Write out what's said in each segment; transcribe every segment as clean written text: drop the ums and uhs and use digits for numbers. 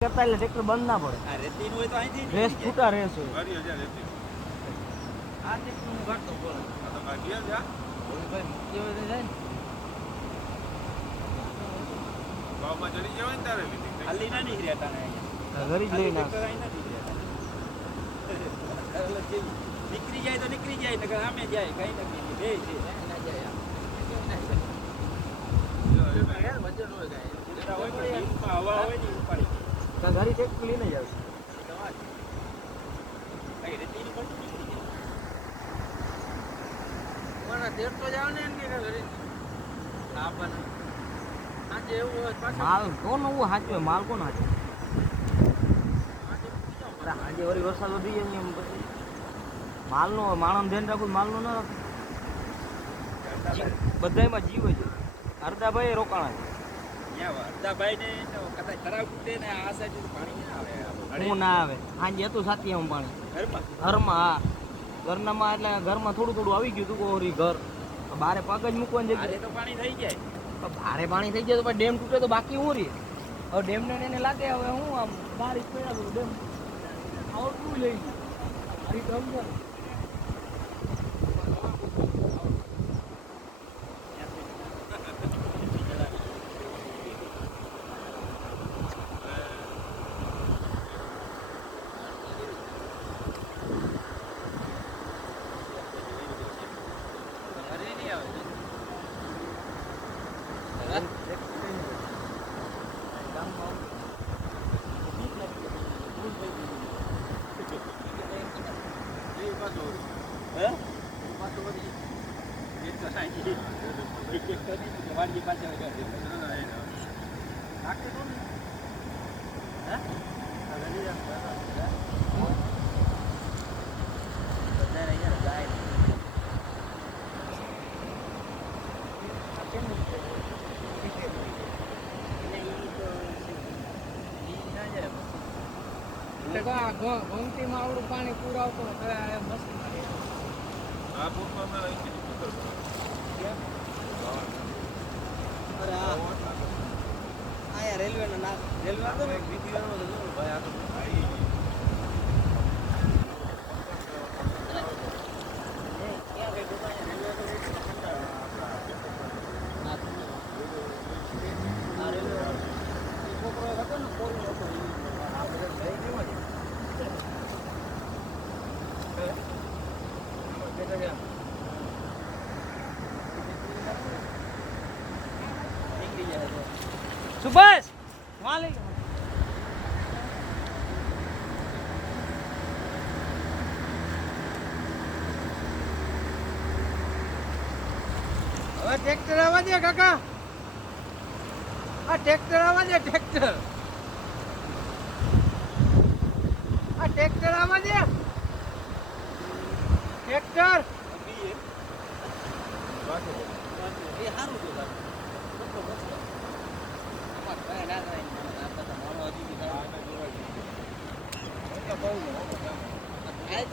કરતા એટલે ટ્રેક્ટર બંધ ના પડે. આ રેતી હોય તો અહીંથી રેસ છૂટા રેસ હોય. આ ટ્રેક્ટર હું કાઢતો બોલો આ તો કાઢીએ જા બોલ ભાઈ મુક્તિ હોય તો જાય ને ગામમાં ચડી જવાય ને તારે ખાલી ના નીકળ્યા તાને ઘરી જ લઈને નીકળી જાય તો નીકળી જાય નકર આમે જાય કઈ નક્કી બે છે ના જાય વજન હોય ગાય હવા હોય ને ઉપાડી ઘરી ટ્રેક્ટર લઈને જ આવશે. માલ કોણ સાચવે માલ કોણ સાચવે આજે વળી વરસાદ વધી જાય ને પછી માલનો માણસ ધ્યાન રાખવું માલનું ના બધામાં જીવ છે. હરદાભાઈ રોકાણા છે હરદાભાઈ ને કદાચ ખરાબ તૂટે ને આ સાઈડ પાણી ના આવે હું ના આવે સાંજે હતું સાથી આમ પાણી ઘરમાં હા ઘરનામાં એટલે ઘરમાં થોડું થોડું આવી ગયું હતું કોરી ઘર બારે પગ જ મૂકવાની જગ્યાએ તો પાણી થઈ જાય ભારે પાણી થઈ જાય તો ડેમ તૂટે તો બાકી હું રહી હવે ડેમને એને લાગે હવે હું આમ બારીશ પડ્યા ડેમ આવડતું લઈ ગયું. ગોમતીમાં આવડું પાણી પુરાવતો મસ્ત રેલવે ના રેલવે સુભાષ માલિક હવે ટ્રેક્ટર આવવા દે કાકા આ ટ્રેક્ટર આવવા દે ટ્રેક્ટર આવવા દે ટ્રેક્ટર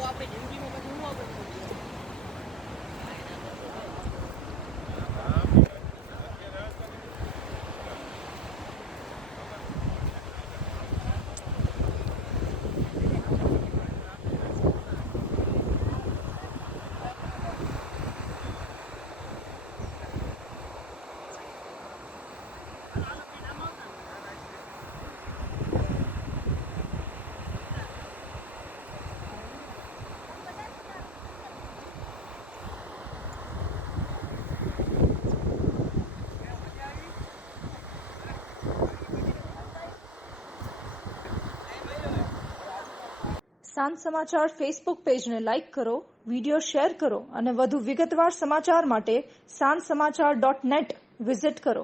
આપણી જિંદગીમાં પછી હું આપણે સાંજ સમાચાર ફેસબુક પેજને લાઇક કરો, વિડીયો શેર કરો અને વધુ વિગતવાર સમાચાર માટે sanssamachar.net વિઝિટ કરો.